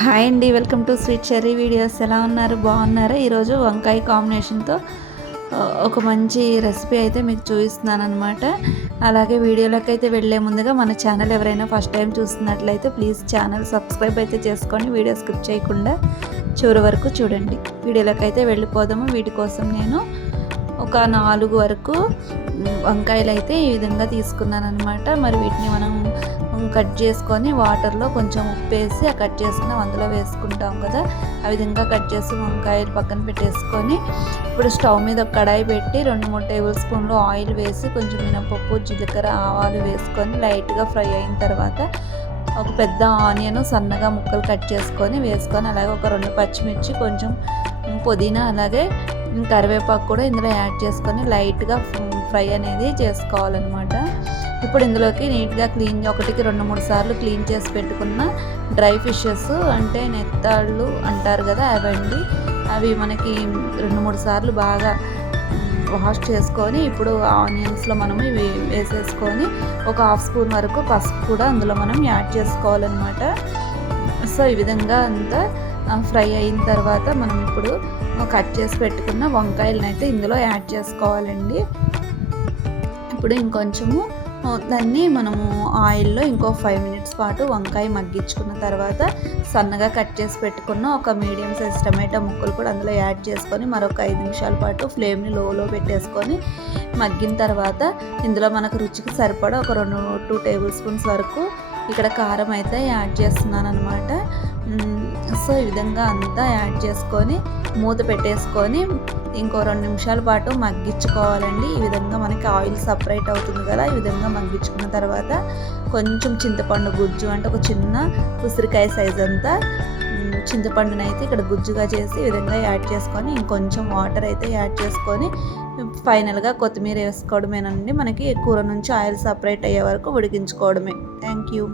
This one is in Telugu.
హాయ్ అండి, welcome to sweet cherry videos. ఎలా ఉన్నారు? బాగున్నారా? ఈరోజు వంకాయ కాంబినేషన్తో ఒక మంచి రెసిపీ అయితే మీకు చూపిస్తున్నాను అనమాట. అలాగే వీడియోలోకి అయితే వెళ్ళే ముందుగా మన ఛానల్ ఎవరైనా ఫస్ట్ టైం చూస్తున్నట్లయితే ప్లీజ్ ఛానల్ సబ్స్క్రైబ్ అయితే చేసుకొని వీడియో స్కిప్ చేయకుండా చివరి వరకు చూడండి. వీడియోలోకి అయితే వెళ్ళిపోదాము. వీటి కోసం నేను ఒక 4 వరకు వంకాయలు అయితే ఈ విధంగా తీసుకున్నాను అనమాట. మరి వీటిని మనం కట్ చేసుకొని వాటర్లో కొంచెం ఉప్పు వేసి ఆ కట్ చేసుకుని అందులో వేసుకుంటాం కదా, ఆ విధంగా కట్ చేసి వంకాయలు పక్కన పెట్టేసుకొని ఇప్పుడు స్టవ్ మీద ఒక కడాయి పెట్టి 2-3 టేబుల్ స్పూన్లు ఆయిల్ వేసి కొంచెం మినపప్పు, జీలకర్ర, ఆవాలు వేసుకొని లైట్గా ఫ్రై అయిన తర్వాత ఒక పెద్ద ఆనియన్ సన్నగా ముక్కలు కట్ చేసుకొని వేసుకొని, అలాగే ఒక 2 పచ్చిమిర్చి, కొంచెం పుదీనా, అలాగే కరివేపాకు కూడా ఇందులో యాడ్ చేసుకొని లైట్గా ఫ్రై అనేది చేసుకోవాలన్నమాట. ఇప్పుడు ఇందులోకి నీట్గా క్లీన్ 1కి 2-3 సార్లు క్లీన్ చేసి పెట్టుకున్న డ్రై ఫిషెస్ అంటే నెత్తాళ్ళు అంటారు కదా, అవండి. అవి మనకి 2-3 సార్లు బాగా వాష్ చేసుకొని ఇప్పుడు ఆనియన్స్లో మనం ఇవి వేసేసుకొని ఒక 1/2 స్పూన్ వరకు పసుపు కూడా అందులో మనం యాడ్ చేసుకోవాలన్నమాట. సో ఈ విధంగా అంతా ఫ్రై అయిన తర్వాత మనం ఇప్పుడు కట్ చేసి పెట్టుకున్న వంకాయలను అయితే ఇందులో యాడ్ చేసుకోవాలండి. ఇప్పుడు ఇంకొంచెము దాన్ని మనము ఆయిల్లో ఇంకో 5 మినిట్స్ పాటు వంకాయ మగ్గించుకున్న తర్వాత సన్నగా కట్ చేసి పెట్టుకున్న ఒక మీడియం సైజ్ టమాటా ముక్కలు కూడా అందులో యాడ్ చేసుకొని మరొక 5 నిమిషాల పాటు ఫ్లేమ్ని లోలో పెట్టేసుకొని మగ్గిన తర్వాత ఇందులో మనకు రుచికి సరిపడా ఒక 2 టేబుల్ స్పూన్స్ వరకు ఇక్కడ కారం అయితే యాడ్ చేస్తున్నాను అనమాట. సో ఈ విధంగా అంతా యాడ్ చేసుకొని మూత పెట్టేసుకొని ఇంకో 2 నిమిషాల పాటు మగ్గించుకోవాలండి. ఈ విధంగా మనకి ఆయిల్ సపరేట్ అవుతుంది కదా, ఈ విధంగా మగ్గించుకున్న తర్వాత కొంచెం చింతపండు గుజ్జు అంటే ఒక చిన్న ఉసిరికాయ సైజ్ అంతా చింతపండుని అయితే ఇక్కడ గుజ్జుగా చేసి ఈ విధంగా యాడ్ చేసుకొని ఇంకొంచెం వాటర్ అయితే యాడ్ చేసుకొని ఫైనల్గా కొత్తిమీర వేసుకోవడమేనండి. మనకి కూర నుంచి ఆయిల్ సపరేట్ అయ్యే వరకు ఉడికించుకోవడమే. Thank you.